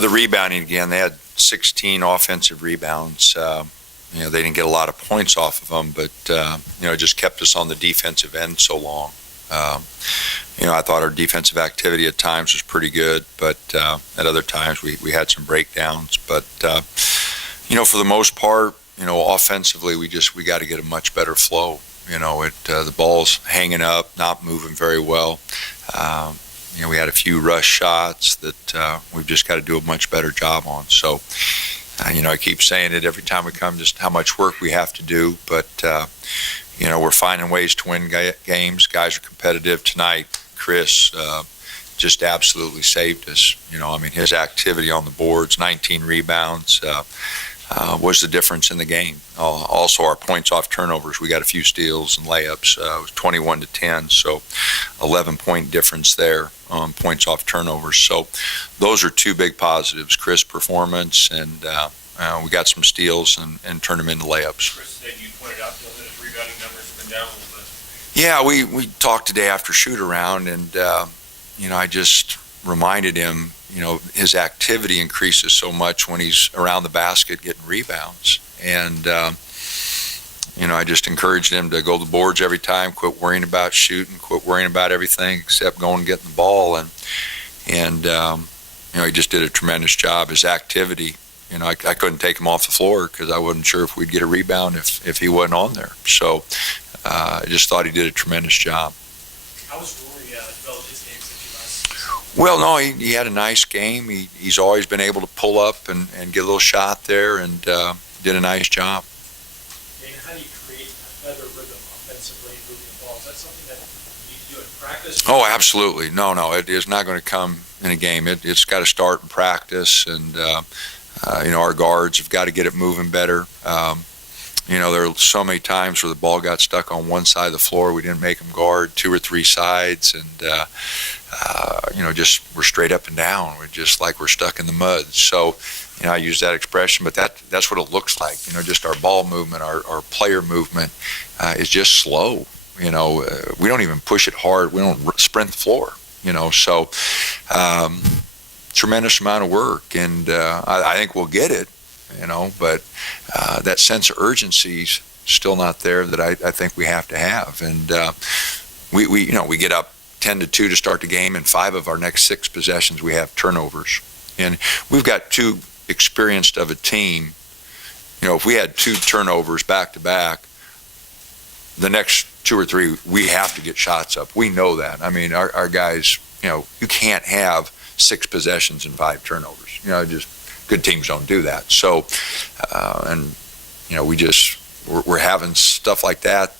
The rebounding again. They had 16 offensive rebounds. They didn't get a lot of points off of them, but it just kept us on the defensive end so long. I thought our defensive activity at times was pretty good, but at other times we had some breakdowns. But for the most part, offensively we got to get a much better flow. The ball's hanging up, not moving very well. We had a few rush shots that we've just got to do a much better job on. So, I keep saying it every time we come, just how much work we have to do. But, we're finding ways to win games. Guys are competitive tonight. Chris just absolutely saved us. His activity on the boards, 19 rebounds, was the difference in the game. Also, our points off turnovers, we got a few steals and layups. It was 21-10, so 11-point difference there on points off turnovers. So those are two big positives: Chris' performance, and we got some steals and turned them into layups. Chris, you pointed out that his rebounding numbers have been down a little bit. Yeah, we talked today after shoot around, and I just reminded him, his activity increases so much when he's around the basket getting rebounds. And, I just encouraged him to go to the boards every time, quit worrying about shooting, quit worrying about everything except going and getting the ball. And he just did a tremendous job. His activity, I couldn't take him off the floor because I wasn't sure if we'd get a rebound if he wasn't on there. So I just thought he did a tremendous job. How was Rory develop his game since you last season? Well, no, he had a nice game. He's always been able to pull up and get a little shot there, and did a nice job. Dana, how do you create a better rhythm offensively moving the ball? Is that something that you do in practice? Oh, absolutely. No, it is not going to come in a game. It's got to start in practice, and our guards have got to get it moving better. There are so many times where the ball got stuck on one side of the floor. We didn't make them guard two or three sides, and just we're straight up and down. We're just like we're stuck in the mud. So, I use that expression, but that's what it looks like. Just our ball movement, our player movement is just slow. We don't even push it hard. We don't sprint the floor. So tremendous amount of work, and I think we'll get it. But that sense of urgency is still not there that I think we have to have. And we get up 10-2 to start the game, and 5 of our next 6 possessions we have turnovers. And we've got too experienced of a team. If we had 2 turnovers back to back, the next 2 or 3 we have to get shots up. We know that. Our guys, you can't have 6 possessions and 5 turnovers. Just good teams don't do that. So, we're having stuff like that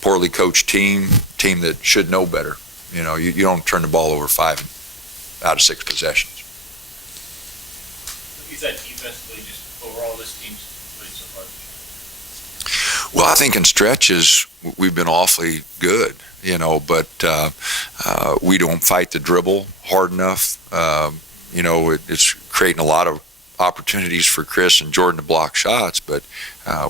poorly coached team that should know better. You don't turn the ball over 5 out of 6 possessions. What is that defensively, just overall this team's played so far? Well, I think in stretches we've been awfully good, but we don't fight the dribble hard enough. It's creating a lot of opportunities for Chris and Jordan to block shots, but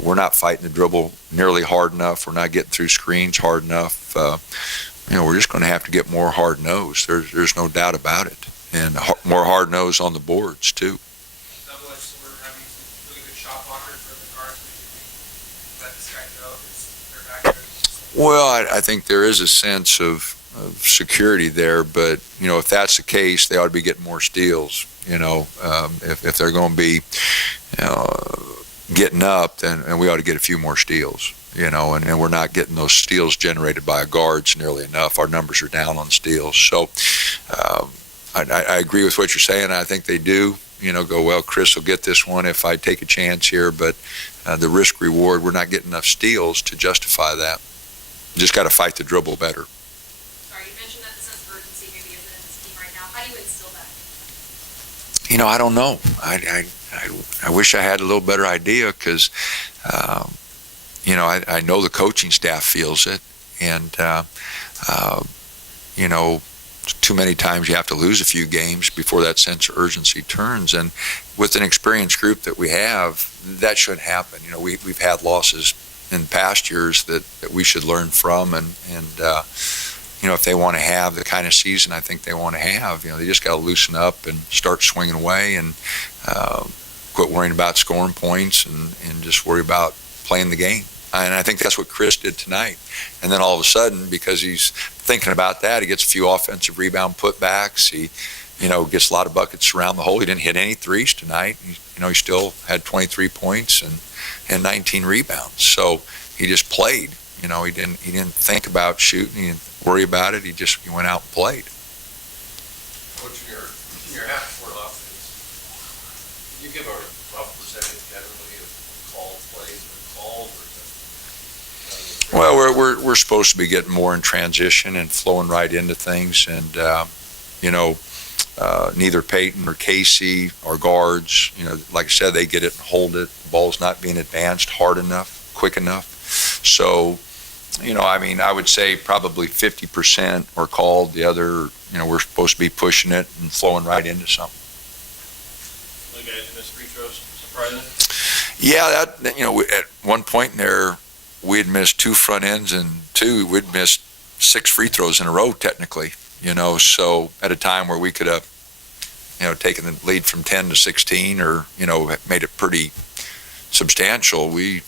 we're not fighting the dribble nearly hard enough. We're not getting through screens hard enough. We're just going to have to get more hard-nosed. There's no doubt about it. And more hard-nosed on the boards, too. Nonetheless, we're having some really good shot blockers for the guards. Let this guy go. They're back there. Well, I think there is a sense of security there, but if that's the case, they ought to be getting more steals. If they're going to be getting up, then we ought to get a few more steals. And we're not getting those steals generated by our guards nearly enough. Our numbers are down on steals. So I agree with what you're saying. I think they do. Go, well, Chris will get this one if I take a chance here, but the risk reward, we're not getting enough steals to justify that. Just got to fight the dribble better. I don't know. I wish I had a little better idea because, I know the coaching staff feels it. And, too many times you have to lose a few games before that sense of urgency turns. And with an experienced group that we have, that shouldn't happen. We've had losses in past years that we should learn from. And if they want to have the kind of season I think they want to have, they just got to loosen up and start swinging away and quit worrying about scoring points and just worry about playing the game. And I think that's what Chris did tonight. And then all of a sudden, because he's thinking about that, he gets a few offensive rebound putbacks. He, gets a lot of buckets around the hole. He didn't hit any threes tonight. He still had 23 points and 19 rebounds. So he just played. He didn't think about shooting. He didn't worry about it. He went out and played. Coach, in your half-court offense, you give a rough percentage generally of called plays or called, or Well, we're supposed to be getting more in transition and flowing right into things, and neither Peyton or Casey, our guards, like I said, they get it and hold it. The ball's not being advanced hard enough, quick enough. So, I would say probably 50% are called. The other, we're supposed to be pushing it and flowing right into something. the guys who missed free throws, surprising? Yeah, at one point in there, we had missed 2 front ends and we'd missed 6 free throws in a row technically, so at a time where we could have, taken the lead from 10 to 16 or, made it pretty substantial. We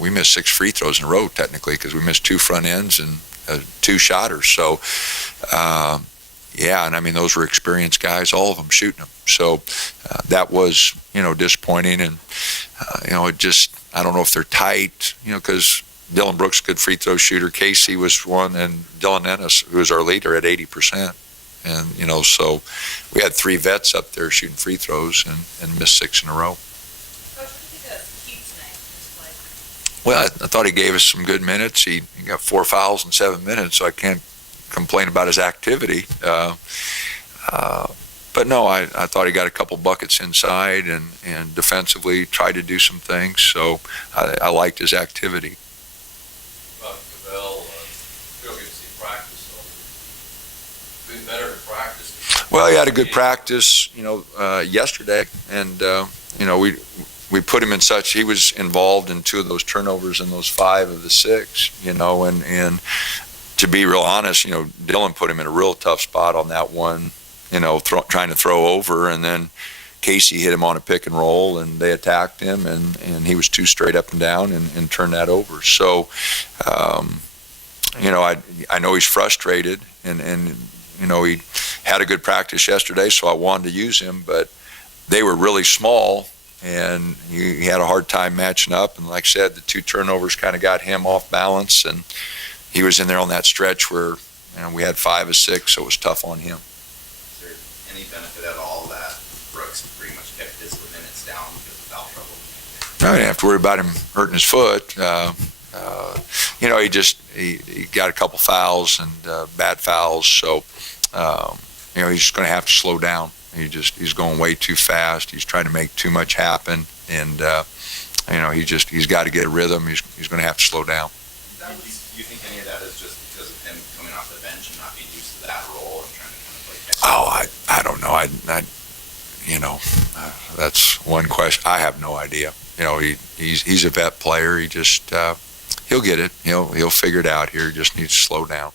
missed 6 free throws in a row technically because we missed 2 front ends and 2 shotters. So, yeah, and those were experienced guys, all of them shooting them. So that was, disappointing. And, I don't know if they're tight, because Dylan Brooks, good free throw shooter. Casey was one, and Dylan Ennis, who was our leader, at 80%. And, so we had 3 vets up there shooting free throws and missed 6 in a row. Coach, what do you think of Keith tonight in his play? Well, I thought he gave us some good minutes. He got 4 fouls in 7 minutes, so I can't complain about his activity. But no, I thought he got a couple buckets inside and defensively tried to do some things. So I liked his activity. About Cavell, we don't get to see practice, so been better in practice. Well, he had a good practice, yesterday, and we put him in such. He was involved in 2 of those turnovers in those 5 of the 6, and to be real honest, Dylan put him in a real tough spot on that one. Trying to throw over, and then Casey hit him on a pick and roll, and they attacked him, and he was too straight up and down and turned that over. So, I know he's frustrated, and he had a good practice yesterday, so I wanted to use him, but they were really small, and he had a hard time matching up, and like I said, the 2 turnovers kind of got him off balance, and he was in there on that stretch where we had 5 of 6, so it was tough on him. Any benefit at all that Brooks pretty much kept his minutes down because of foul trouble? I didn't have to worry about him hurting his foot. He got a couple fouls and bad fouls, so he's just going to have to slow down. He's going way too fast. He's trying to make too much happen, and he's got to get a rhythm. He's going to have to slow down. Do you think any of that is just because of him coming off the bench and not being used to that role and trying to kind of play? I don't know. That's one question. I have no idea. He's a vet player. He just he'll get it. He'll figure it out here. He just needs to slow down.